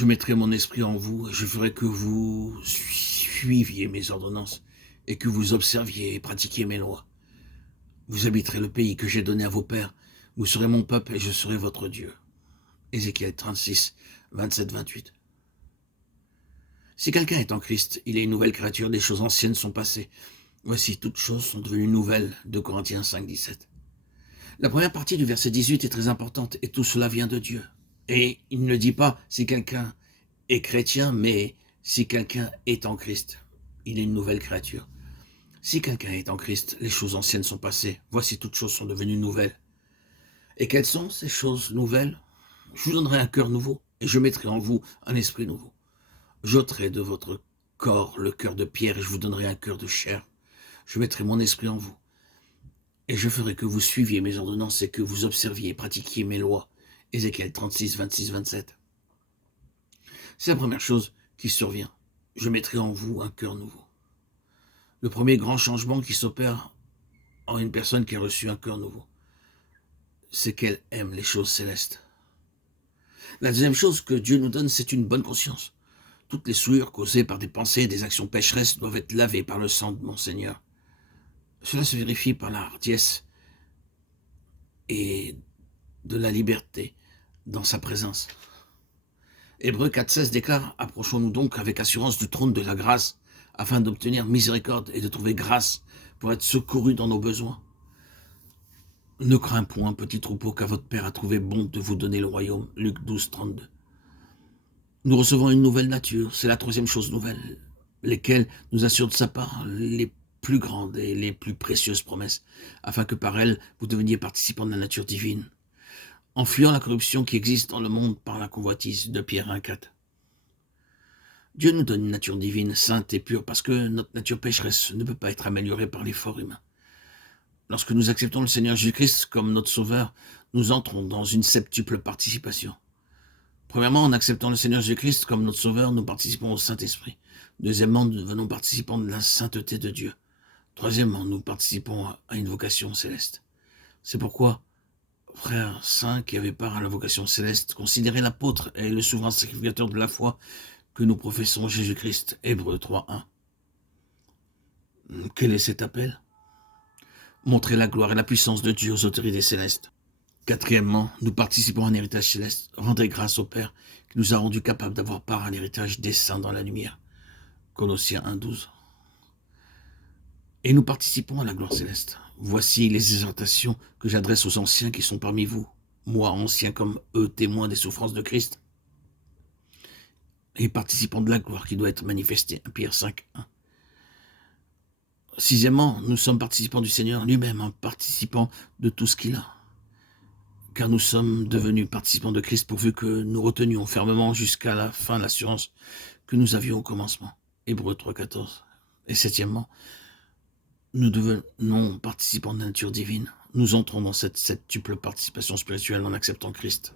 Je mettrai mon esprit en vous et je ferai que vous suiviez mes ordonnances et que vous observiez et pratiquiez mes lois. Vous habiterez le pays que j'ai donné à vos pères. Vous serez mon peuple et je serai votre Dieu. Ézéchiel 36, 27-28. Si quelqu'un est en Christ, il est une nouvelle créature, les choses anciennes sont passées. Voici, toutes choses sont devenues nouvelles. 2 Corinthiens 5, 17. La première partie du verset 18 est très importante et tout cela vient de Dieu. Et il ne dit pas si quelqu'un est chrétien, mais si quelqu'un est en Christ, il est une nouvelle créature. Si quelqu'un est en Christ, les choses anciennes sont passées. Voici, toutes choses sont devenues nouvelles. Et quelles sont ces choses nouvelles? Je vous donnerai un cœur nouveau et je mettrai en vous un esprit nouveau. J'ôterai de votre corps le cœur de pierre et je vous donnerai un cœur de chair. Je mettrai mon esprit en vous et je ferai que vous suiviez mes ordonnances et que vous observiez et pratiquiez mes lois. Ézéchiel 36, 26, 27. C'est la première chose qui survient. Je mettrai en vous un cœur nouveau. Le premier grand changement qui s'opère en une personne qui a reçu un cœur nouveau, c'est qu'elle aime les choses célestes. La deuxième chose que Dieu nous donne, c'est une bonne conscience. Toutes les souillures causées par des pensées et des actions pécheresses doivent être lavées par le sang de mon Seigneur. Cela se vérifie par la hardiesse et de la liberté dans sa présence. Hébreux 4,16 déclare « Approchons-nous donc avec assurance du trône de la grâce, afin d'obtenir miséricorde et de trouver grâce pour être secourus dans nos besoins. Ne crains point, petit troupeau, car votre Père a trouvé bon de vous donner le royaume. » Luc 12, 32. Nous recevons une nouvelle nature, c'est la troisième chose nouvelle, lesquelles nous assurent de sa part les plus grandes et les plus précieuses promesses, afin que par elles vous deveniez participants de la nature divine, en fuyant la corruption qui existe dans le monde par la convoitise. De Pierre 1, 4. Dieu nous donne une nature divine, sainte et pure, parce que notre nature pécheresse ne peut pas être améliorée par l'effort humain. Lorsque nous acceptons le Seigneur Jésus-Christ comme notre Sauveur, nous entrons dans une septuple participation. Premièrement, en acceptant le Seigneur Jésus-Christ comme notre Sauveur, nous participons au Saint-Esprit. Deuxièmement, nous devenons participants de la sainteté de Dieu. Troisièmement, nous participons à une vocation céleste. C'est pourquoi, frères saints qui avaient part à la vocation céleste, considérez l'apôtre et le souverain sacrificateur de la foi que nous professons Jésus-Christ. Hébreux 3.1. Quel est cet appel? Montrer la gloire et la puissance de Dieu aux autorités célestes. Quatrièmement, nous participons à un héritage céleste. Rendez grâce au Père qui nous a rendus capables d'avoir part à l'héritage des saints dans la lumière. Colossiens 1.12. Et nous participons à la gloire céleste. Voici les exhortations que j'adresse aux anciens qui sont parmi vous, moi ancien comme eux, témoins des souffrances de Christ, et participants de la gloire qui doit être manifestée. 1 Pierre 5.1. Sixièmement, nous sommes participants du Seigneur lui-même, participants de tout ce qu'il a. Car nous sommes devenus participants de Christ pourvu que nous retenions fermement jusqu'à la fin l'assurance que nous avions au commencement. Hébreux 3.14. Et septièmement, nous devenons participants de la nature divine. Nous entrons dans cette septuple participation spirituelle en acceptant Christ.